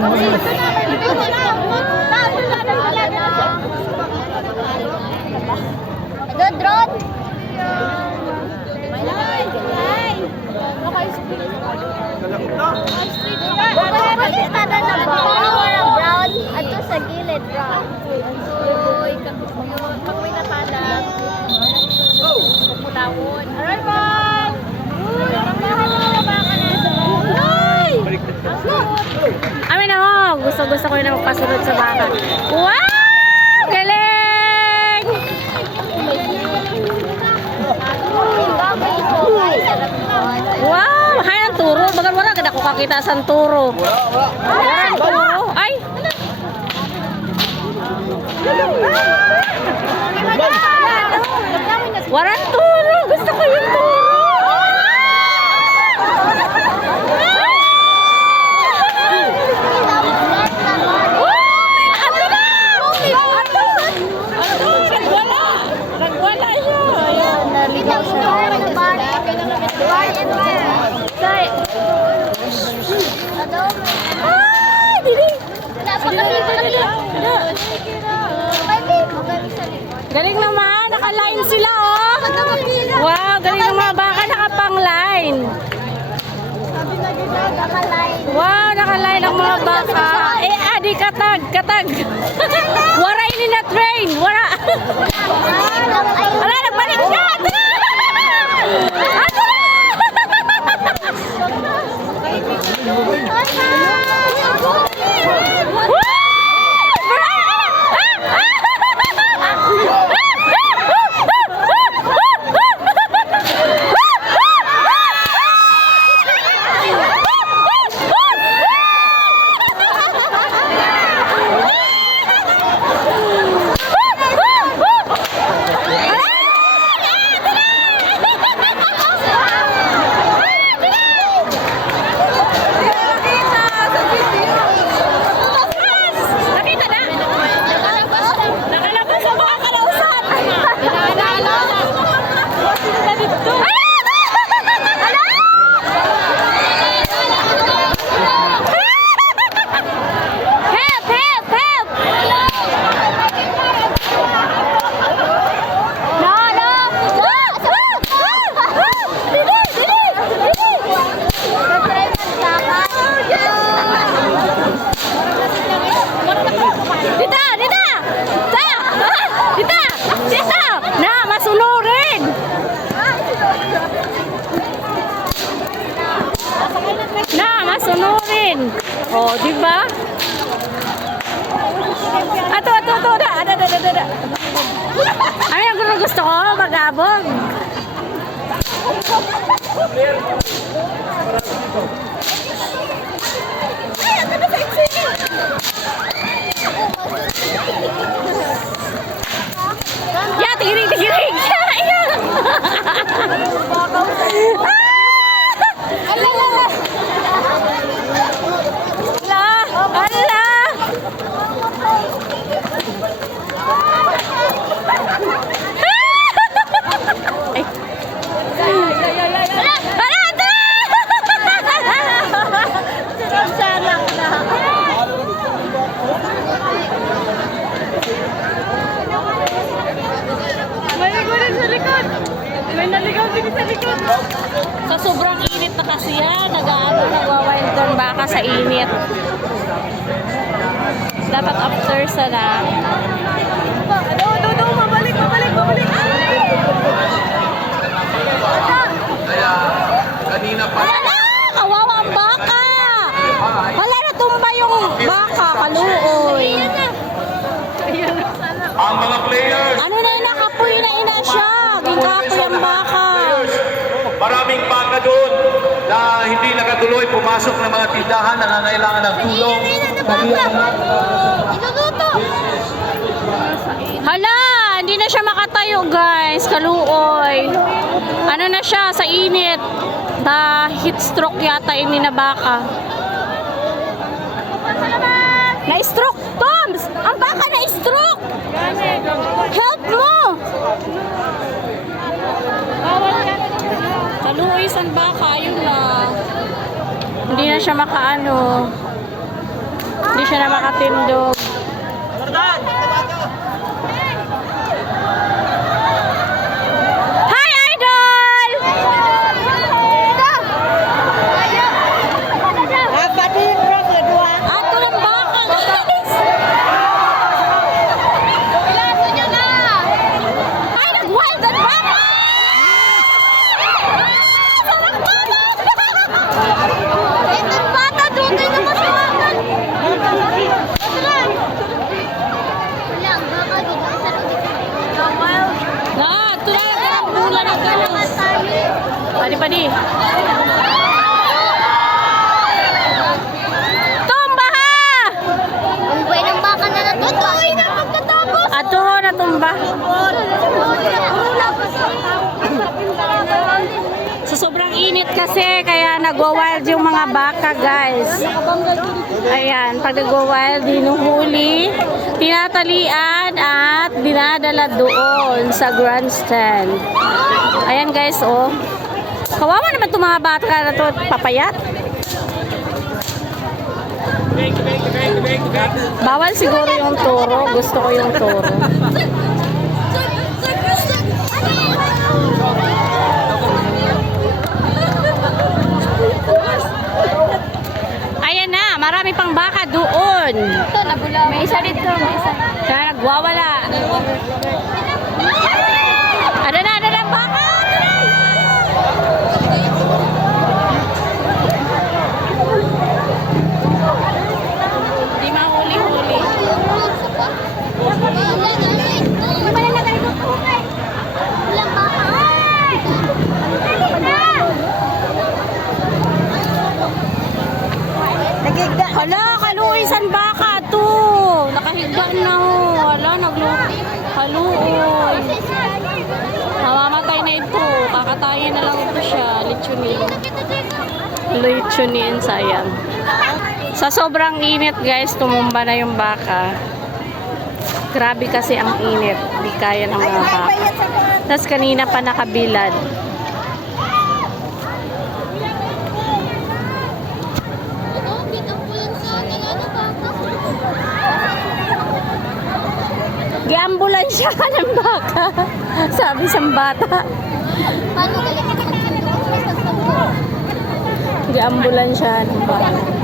Drone. Brown ato sa gilid brown. Uy, pag may napalag. Pumulawon. Arrival! Amin na ho. Gusto ko na magpasunod sa baka. Wow! Galing! Wow! Hay ang turo. Bagal wala. Kada ko kakita sa turo. Wala. Turo. Ay! Walang turo. Gusto ko yung turo. Galing naman, naka-line sila oh. Wow, galing naman baka nakapang-line. Wow, naka-line ang mga baka. Eh, adi katag. Wara ini na train, wara. Ala, nagbalik siya. Oh, di ba? Ato. Ada. Ay, ang gusto ko, magabog. Ya, tigirig. May naligaw din sa likod. Sa sobrang init na kasi yan, nagwa-wild turn baka sa init. Dapat after sa na. Mabalik. Kaya, kanina pa. Hala! Kawawa ang baka! Hala, natumba yung baka, kaluoy. Ang mga players. Ano na yun, nakapoy na ina siya. Gingkapoy ang baka. Maraming baka doon na hindi nakatuloy, pumasok ng mga tindahan, nangangailangan ng tulong. Hala! Hindi na siya makatayo, guys. Kaluoy. Ano na siya, sa init. Heat stroke yata ini na baka. Na-stroke, Toms! Ang baka na-stroke! Help mo! Kaluoy ang baka, yun na. Hindi na siya makaano. siya na makatindog. Hi, Idol! Ato ng baka, guys! Ay, nag-wild ang baka! Sarap naman! Itong bata, dutoy na masuwakan! Na, ito na ang bulan ng galas. Padi-padi. Tumba ha! Ang buhay ng baka na natutuloy na pagkatapos. Ato ho na tumba. Sa sobrang init kasi, kaya nagwa-wild yung mga baka, guys. Ayan, pag nagwa-wild, hinuhuli, tinatalian, at dinadala doon sa grandstand. Ayan, guys, oh. Kawawa naman itong mga baka na to, papayat. Bawal siguro yung toro. Gusto ko yung toro. Ayan na, marami pang baka doon. Ito, nabula. May isa dito, may isa. Kaya nagwawala. Ano na, baka! Di mahuli-huli. Hala, kaluisan baka to. Nakahiga na ho. Hala, kaluoy. Mamamatay na ito. Kakatayin na lang ito siya. Lechonin. Lechonin, sayang. Sa sobrang init, guys, tumumba na yung baka. Grabe kasi ang init. Di kaya ng mga baka. Tapos kanina pa nakabilad. Giambulansya ka ng baka. Sabi sa bata. Paano galing ang Giambulansya ng baka.